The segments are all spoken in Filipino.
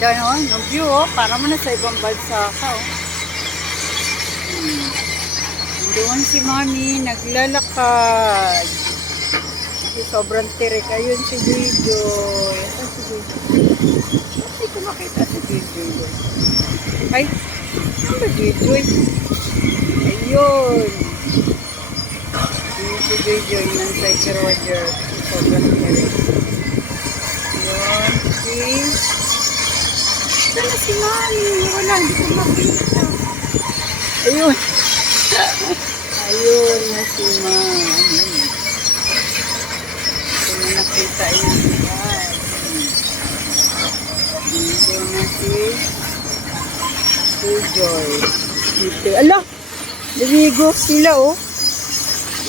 Ganda, no? No view, oh. Para mo na sa ibang bansa ka, oh. Doon si Mami, naglalakad. Kasi sobrang tirik. Ayun si Joy. Ito si Joy. Hindi ko makita si Joy. Ay, ano ba Joy? Ayun. Ayun si Joy. Nansay si Roger. Sobrang tirik. Ayun si... Sana si Mami. Wala, hindi ko makita. Ayun. Ayun na si Mami. Ito na nakita yun siya. Ayun na si Joy. Dito. Ala! Naligo sila, oh.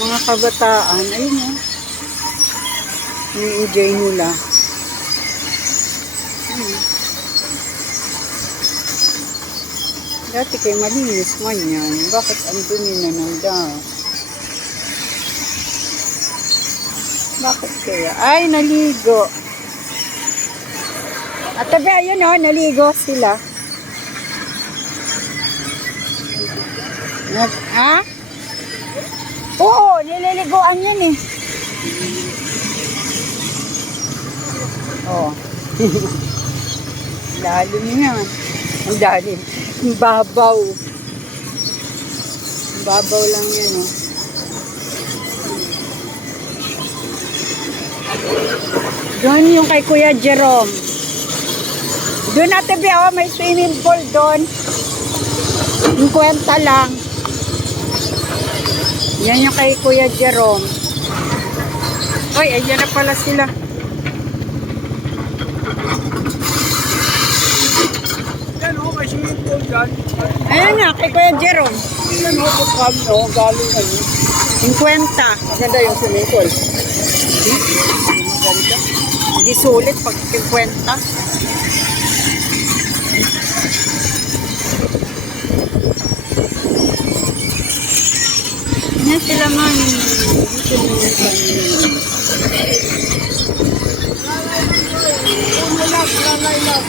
Mga kabataan. Ayun, oh. Ini-enjoy nila. Dati kay malinis man yan. Bakit ang dumi na ng daw? Bakit kaya? Ay, naligo. At tabi, ayun o, naligo sila. Ha? Oo, nililiguan yan eh. Oo. Lalim yan. Ang lalim. Ang babaw. Ang babaw lang yan, oh. Doon yung kay Kuya Jerome. Doon natin ba, oh, may swimming pool doon. Yung kwenta lang. Yan yung kay Kuya Jerome. Oy, ayan na pala sila. Ayan na, kay Kuya Jerome. Ayan o, pagkam o, galing ano. 50. Maganda yung swimming pool. Maganda. Hindi sulit pag 50. Yan sila, Mami. Dito muna kami. Lalay lang.